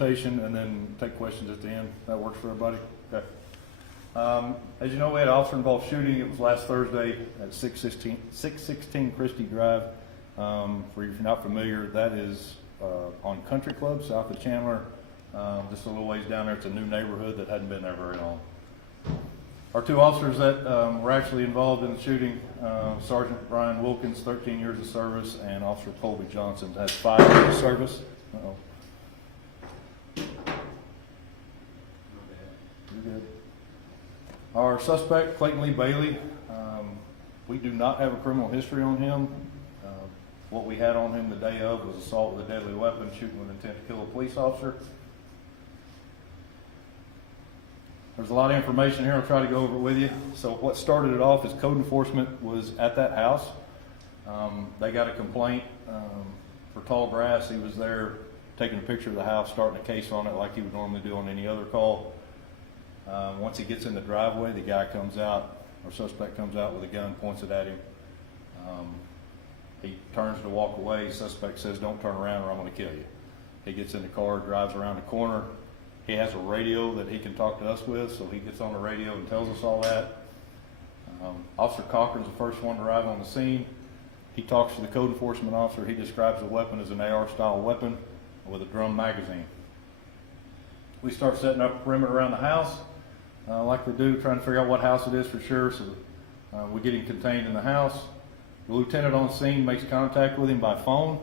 And then take questions at the end. That works for everybody? Okay. As you know, we had an officer-involved shooting. It was last Thursday at 616 Christie Drive. For if you're not familiar, that is on Country Club, south of Chandler. Just a little ways down there. It's a new neighborhood that hadn't been there very long. Our two officers that were actually involved in the shooting, Sergeant Brian Wilkins, 13 years of service, and Officer Colby Johnson has 5 years of service. Uh-oh. Good. Our suspect, Clayton Lee Bailey, we do not have a criminal history on him. What we had on him the day of was assault with a deadly weapon, shooting with intent to kill a police officer. There's a lot of information here. I'll try to go over it with you. So what started it off is code enforcement was at that house. They got a complaint for tall grass. He was there taking a picture of the house, starting a case on it like he would normally do on any other call. Once he gets in the driveway, the guy comes out, or suspect comes out with a gun, points it at him. He turns to walk away. Suspect says, "Don't turn around or I'm going to kill you." He gets in the car, drives around the corner. He has a radio that he can talk to us with, so he gets on the radio and tells us all that. Officer Cochran's the first one to arrive on the scene. He talks to the code enforcement officer. He describes the weapon as an AR-style weapon with a drum magazine. We start setting up a perimeter around the house. Like we do, trying to figure out what house it is for sure, so we get him contained in the house. The lieutenant on scene makes contact with him by phone.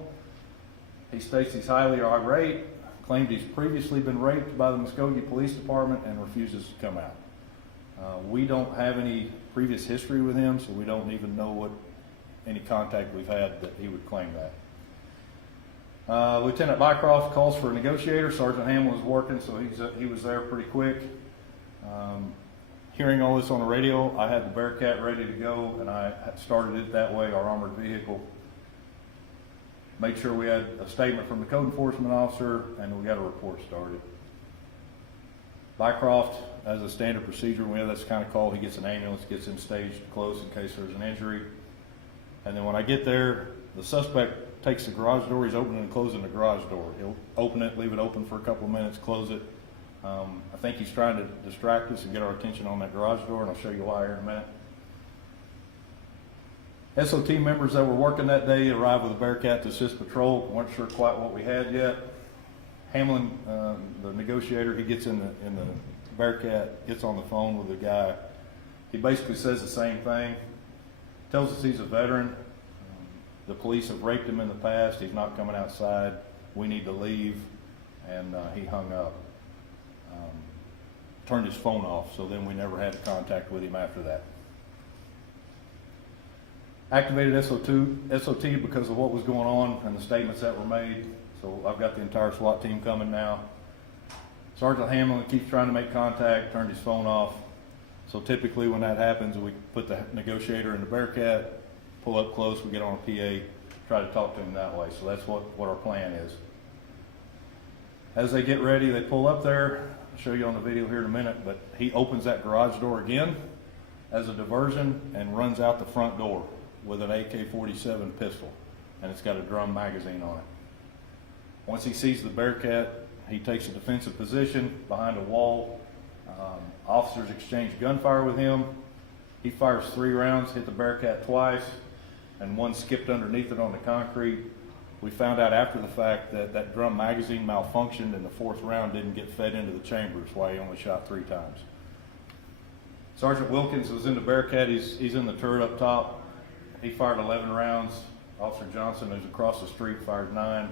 He states he's highly irate, claimed he's previously been raped by the Muskogee Police Department, and refuses to come out. We don't have any previous history with him, so we don't even know what any contact we've had that he would claim that. Lieutenant Bycroft calls for a negotiator. Sergeant Hamill was working, so he was there pretty quick. Hearing all this on the radio, I had the Bearcat ready to go, and I started it that way, our armored vehicle. Made sure we had a statement from the code enforcement officer, and we got a report started. Bycroft, as a standard procedure, when we have this kind of call, he gets an ambulance, gets him staged close in case there's an injury. And then when I get there, the suspect takes the garage door. He's opening and closing the garage door. He'll open it, leave it open for a couple of minutes, close it. I think he's trying to distract us and get our attention on that garage door, and I'll show you why here in a minute. SOT members that were working that day arrived with a Bearcat to assist patrol. Weren't sure quite what we had yet. Hamlin, the negotiator, he gets in the Bearcat, gets on the phone with the guy. He basically says the same thing. Tells us he's a veteran. The police have raped him in the past. He's not coming outside. We need to leave. And he hung up. Turned his phone off, so then we never had contact with him after that. Activated SOT because of what was going on and the statements that were made. So I've got the entire SWAT team coming now. Sergeant Hamlin keeps trying to make contact, turned his phone off. So typically when that happens, we put the negotiator in the Bearcat, pull up close, we get on a PA, try to talk to him that way. So that's what our plan is. As they get ready, they pull up there. I'll show you on the video here in a minute, but he opens that garage door again as a diversion and runs out the front door with an AK-47 pistol, and it's got a drum magazine on it. Once he sees the Bearcat, he takes a defensive position behind a wall. Officers exchange gunfire with him. He fires 3 rounds, hit the Bearcat twice, and one skipped underneath it on the concrete. We found out after the fact that that drum magazine malfunctioned and the 4th round didn't get fed into the chamber. That's why he only shot 3 times. Sergeant Wilkins was in the Bearcat. He's in the turret up top. He fired 11 rounds. Officer Johnson, who's across the street, fired 9.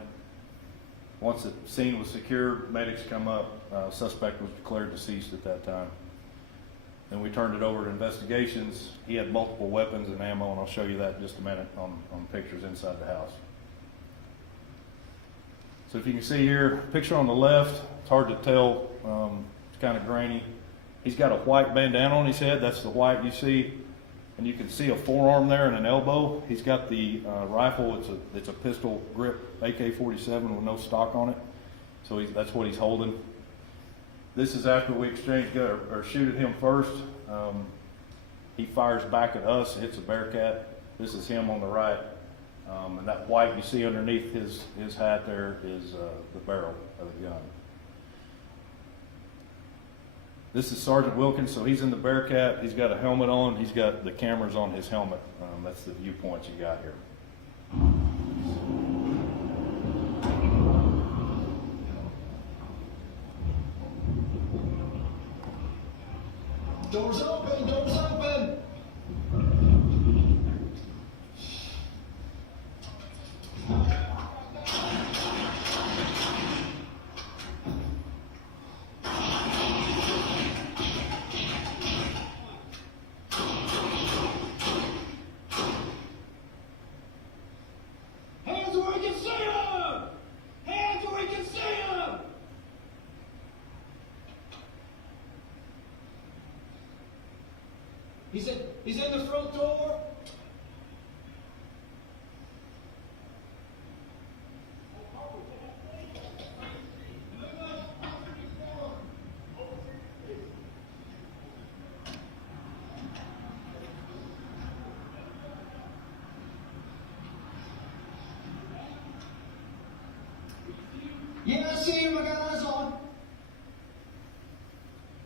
Once the scene was secured, medics come up. Suspect was declared deceased at that time. Then we turned it over to investigations. He had multiple weapons and ammo, and I'll show you that in just a minute on pictures inside the house. So if you can see here, picture on the left, it's hard to tell, it's kind of grainy. He's got a white bandana on his head, that's the white you see. And you can see a forearm there and an elbow. He's got the rifle, it's a pistol grip AK-47 with no stock on it. So that's what he's holding. This is after we exchanged or shoot at him first. He fires back at us, hits a Bearcat. This is him on the right. And that white you see underneath his hat there is the barrel of the gun. This is Sergeant Wilkins, so he's in the Bearcat. He's got a helmet on. He's got the cameras on his helmet. That's the viewpoints you got here. Doors open, doors open. Hands where we can see them! Hands where we can see them! He's in the front door. Yeah, I see him. I got eyes on.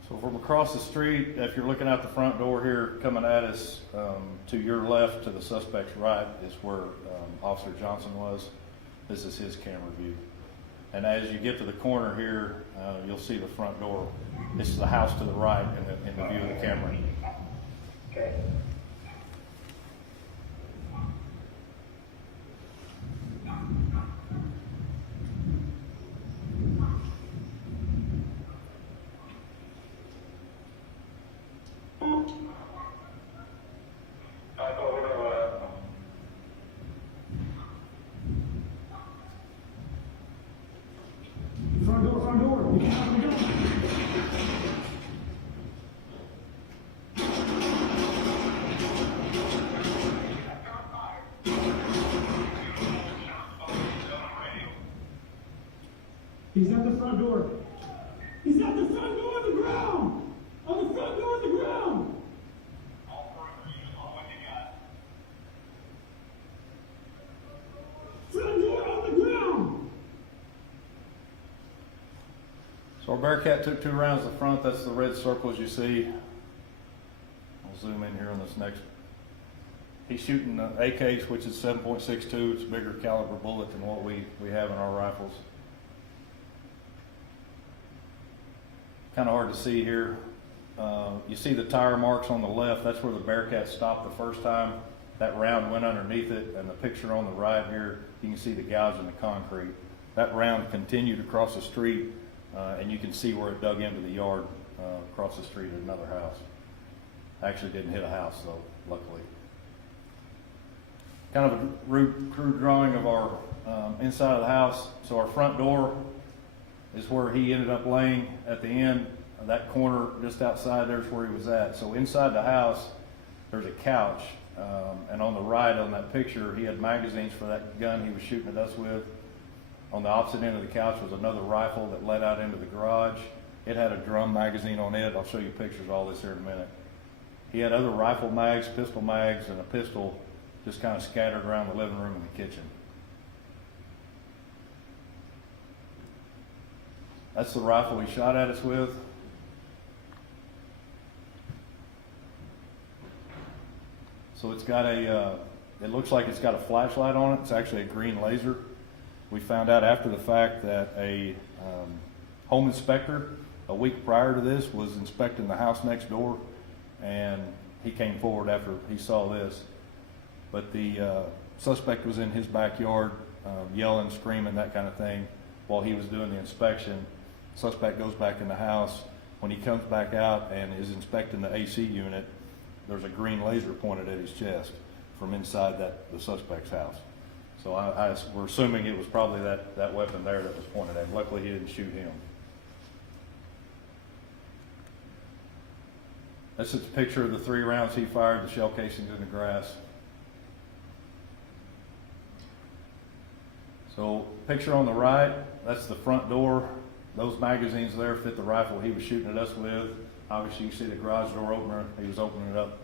So from across the street, if you're looking out the front door here, coming at us to your left, to the suspect's right, is where Officer Johnson was. This is his camera view. And as you get to the corner here, you'll see the front door. This is the house to the right in the view of the camera. Okay. Front door, front door. You can't open the door. He's at the front door. He's at the front door on the ground. On the front door on the ground. Front door on the ground. So our Bearcat took 2 rounds to the front. That's the red circles you see. I'll zoom in here on this next. He's shooting AKs, which is 7.62. It's a bigger caliber bullet than what we have in our rifles. Kind of hard to see here. You see the tire marks on the left. That's where the Bearcat stopped the first time. That round went underneath it, and the picture on the right here, you can see the gouge in the concrete. That round continued across the street, and you can see where it dug into the yard across the street at another house. Actually didn't hit a house though, luckily. Kind of a crude drawing of our inside of the house. So our front door is where he ended up laying at the end. That corner just outside there's where he was at. So inside the house, there's a couch, and on the right on that picture, he had magazines for that gun he was shooting at us with. On the opposite end of the couch was another rifle that led out into the garage. It had a drum magazine on it. I'll show you pictures of all this here in a minute. He had other rifle mags, pistol mags, and a pistol just kind of scattered around the living room and the kitchen. That's the rifle he shot at us with. So it's got it looks like it's got a flashlight on it. It's actually a green laser. We found out after the fact that a home inspector a week prior to this was inspecting the house next door, and he came forward after he saw this. But the suspect was in his backyard yelling, screaming, that kind of thing while he was doing the inspection. Suspect goes back in the house. When he comes back out and is inspecting the AC unit, there's a green laser pointed at his chest from inside the suspect's house. So we're assuming it was probably that weapon there that was pointed at him. Luckily, he didn't shoot him. That's just a picture of the 3 rounds he fired, the shell casings in the grass. So picture on the right, that's the front door. Those magazines there fit the rifle he was shooting at us with. Obviously, you see the garage door opener. He was opening it up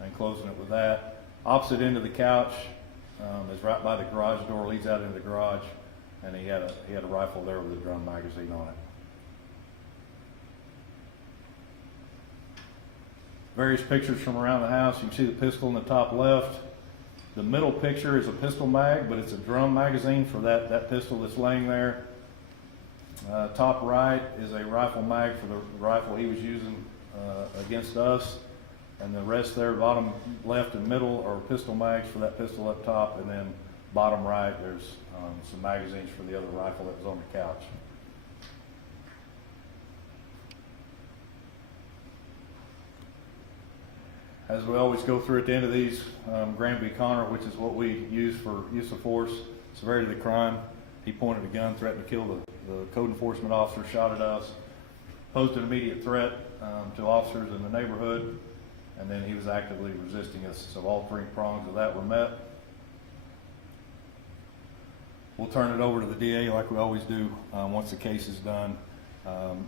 and closing it with that. Opposite end of the couch is right by the garage door, leads out into the garage, and he had a rifle there with a drum magazine on it. various pictures from around the house. You can see the pistol in the top left. The middle picture is a pistol mag, but it's a drum magazine for that pistol that's laying there. Top right is a rifle mag for the rifle he was using against us. And the rest there, bottom left and middle, are pistol mags for that pistol up top. And then bottom right, there's some magazines for the other rifle that was on the couch. As we always go through at the end of these, Granby Connor, which is what we use for use of force, severity of the crime. He pointed a gun, threatened to kill the code enforcement officer, shot at us, posed an immediate threat to officers in the neighborhood, and then he was actively resisting us. So all three prongs of that were met. We'll turn it over to the DA like we always do once the case is done.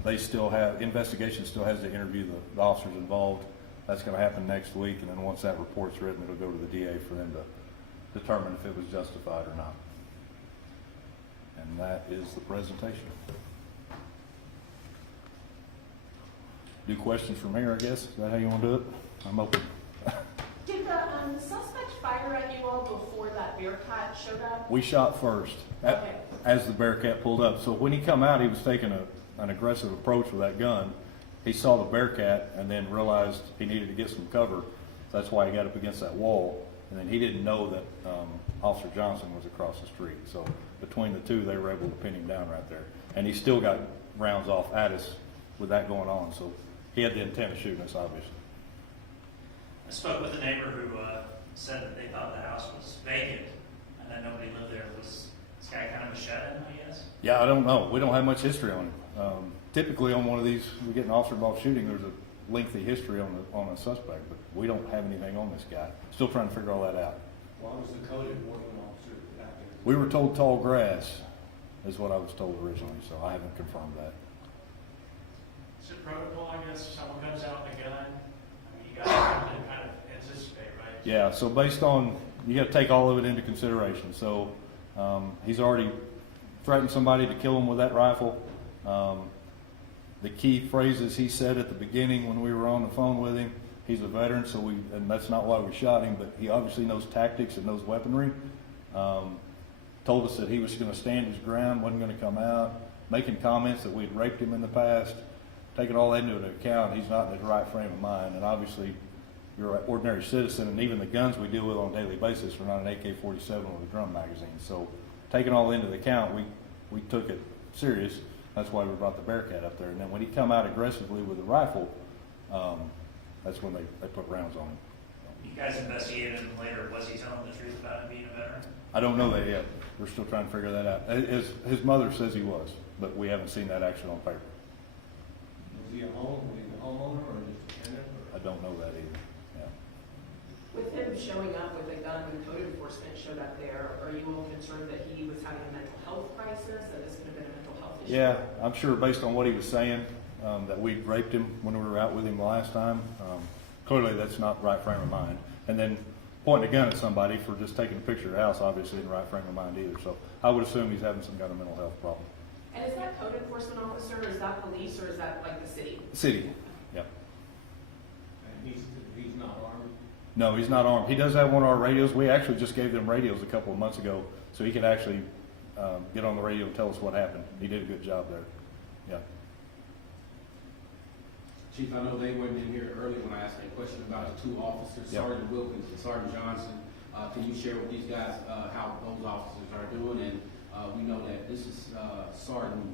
Investigation still has to interview the officers involved. That's going to happen next week, and then once that report's written, it'll go to the DA for them to determine if it was justified or not. And that is the presentation. Do questions from here, I guess? Is that how you want to do it? I'm open. Did the suspect fire at you all before that Bearcat showed up? We shot first as the Bearcat pulled up. So when he come out, he was taking an aggressive approach with that gun. He saw the Bearcat and then realized he needed to get some cover. That's why he got up against that wall. And then he didn't know that Officer Johnson was across the street. So between the two, they were able to pin him down right there. And he still got rounds off at us with that going on. So he had the intent of shooting us, obviously. I spoke with a neighbor who said that they thought the house was vacant and that nobody lived there. Was this guy kind of a shut-in, I guess? Yeah, I don't know. We don't have much history on him. Typically on one of these, we get an officer-involved shooting, there's a lengthy history on a suspect, but we don't have anything on this guy. Still trying to figure all that out. Why was the code enforcement officer back there? We were told tall grass is what I was told originally, so I haven't confirmed that. Is it protocol, I guess, if someone comes out with a gun? I mean, you guys have to kind of anticipate, right? Yeah, so based on, you got to take all of it into consideration. So he's already threatened somebody to kill him with that rifle. The key phrases he said at the beginning when we were on the phone with him, he's a veteran, and that's not why we shot him, but he obviously knows tactics and knows weaponry. Told us that he was going to stand his ground, wasn't going to come out, making comments that we'd raped him in the past. Taking all that into account, he's not in his right frame of mind, and obviously you're an ordinary citizen, and even the guns we deal with on a daily basis are not an AK-47 with a drum magazine. So taking all into account, we took it serious. That's why we brought the Bearcat up there. And then when he come out aggressively with the rifle, that's when they put rounds on him. You guys investigated him later. Was he telling the truth about him being a veteran? I don't know that yet. We're still trying to figure that out. His mother says he was, but we haven't seen that actually on paper. Was he a homeowner or just a tenant? I don't know that either. Yeah. With him showing up with a gun when code enforcement showed up there, are you all concerned that he was having a mental health crisis, that this could have been a mental health issue? Yeah, I'm sure based on what he was saying, that we raped him when we were out with him the last time. Clearly that's not the right frame of mind. And then pointing a gun at somebody for just taking a picture of the house, obviously in the right frame of mind either. So I would assume he's having some kind of mental health problem. And is that code enforcement officer, is that police, or is that like the city? City, yeah. And he's not armed? No, he's not armed. He does have one of our radios. We actually just gave them radios a couple of months ago, so he could actually get on the radio and tell us what happened. He did a good job there. Yeah. Chief, I know they weren't in here earlier when I asked a question about the two officers, Yep. Sergeant Wilkins and Sergeant Johnson. Can you share with these guys how those officers are doing? And we know that this is Sergeant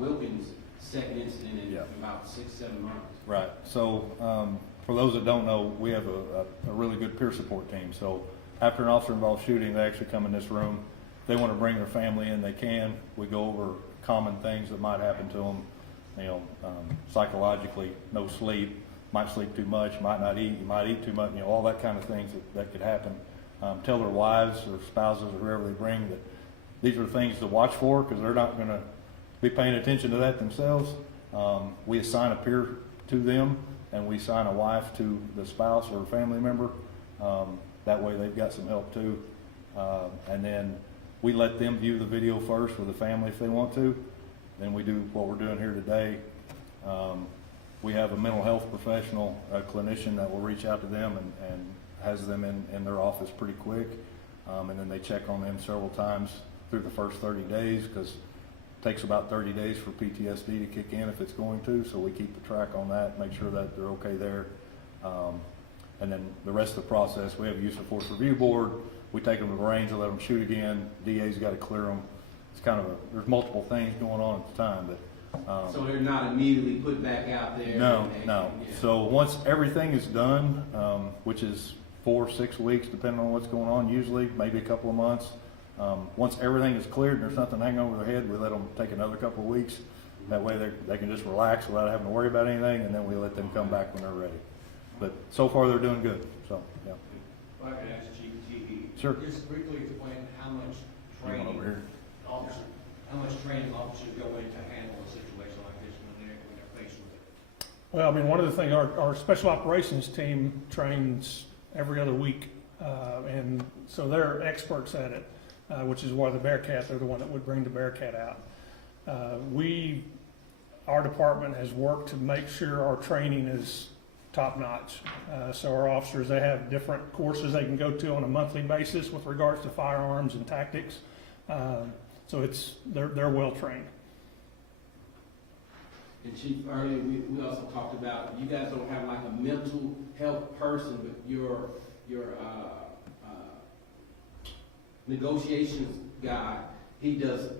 Wilkins' second incident in Yep. about 6-7 months. Right. So for those that don't know, we have a really good peer support team. So after an officer-involved shooting, they actually come in this room. If they want to bring their family in, they can. We go over common things that might happen to them. You know, psychologically, no sleep, might sleep too much, might not eat, you might eat too much, you know, all that kind of things that could happen. Tell their wives or spouses or whoever they bring that these are things to watch for because they're not going to be paying attention to that themselves. We assign a peer to them and we assign a wife to the spouse or family member. That way they've got some help too. And then we let them view the video first with the family if they want to. Then we do what we're doing here today. we have a mental health professional, a clinician that will reach out to them and has them in their office pretty quick. And then they check on them several times through the first 30 days, because it takes about 30 days for PTSD to kick in if it's going to, so we keep the track on that, make sure that they're okay there. And then the rest of the process, we have a use of force review board. We take them to the range and let them shoot again. DA's got to clear them. It's kind of there's multiple things going on at the time, but. So they're not immediately put back out there? No, and no. yeah. So once everything is done, which is 4 or 6 weeks, depending on what's going on, usually, maybe a couple of months. Once everything is cleared and there's nothing hanging over their head, we let them take another couple of weeks. That way they can just relax without having to worry about anything, and then we let them come back when they're ready. But so far, they're doing good, so, yeah. If I could ask Chief T. Sure. Just briefly explain how much You want over training here? officers, how much training officers go into handle a situation like this when they're faced with it? Well, I mean, one of the things, our special operations team trains every other week, and so they're experts at it, which is why the Bearcat, they're the one that would bring the Bearcat out. Our department has worked to make sure our training is top notch. So our officers, they have different courses they can go to on a monthly basis with regards to firearms and tactics. So they're well trained. And Chief, earlier we also talked about, you guys don't have like a mental health person, but your negotiations guy, he does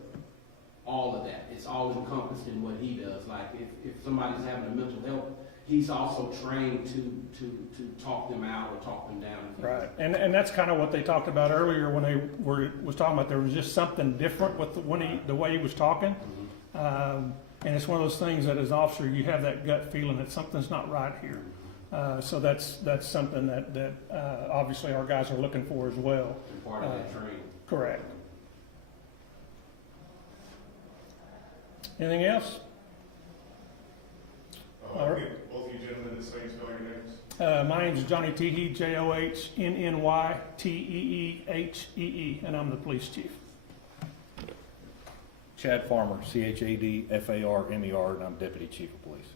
all of that. It's all encompassed in what he does. Like if somebody's having a mental health, he's also trained to talk them out or talk them down. Right, and that's kind of what they talked about earlier when they was talking about there was just something different with the way he was talking. And it's one of those things that as an officer, you have that gut feeling that something's not right here. So that's something that obviously our guys are looking for as well. And part of that training. Correct. Anything else? All right. Both of you gentlemen, the same spell your names? My name is Johnny Teehee, JOHNNY TEEHEE, and I'm the police chief. Chad Farmer, CHADFARMER, and I'm Deputy Chief of Police.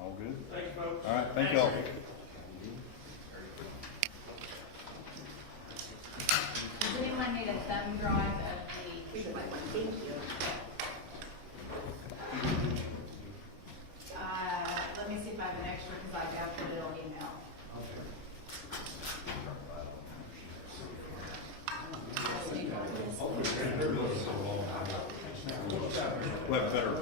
All good? Thank you, folks. All right, thank y'all. Does anyone need a thumb drive of the? Thank you. Let me see if I have an extra, because I got the bill email. We'll have better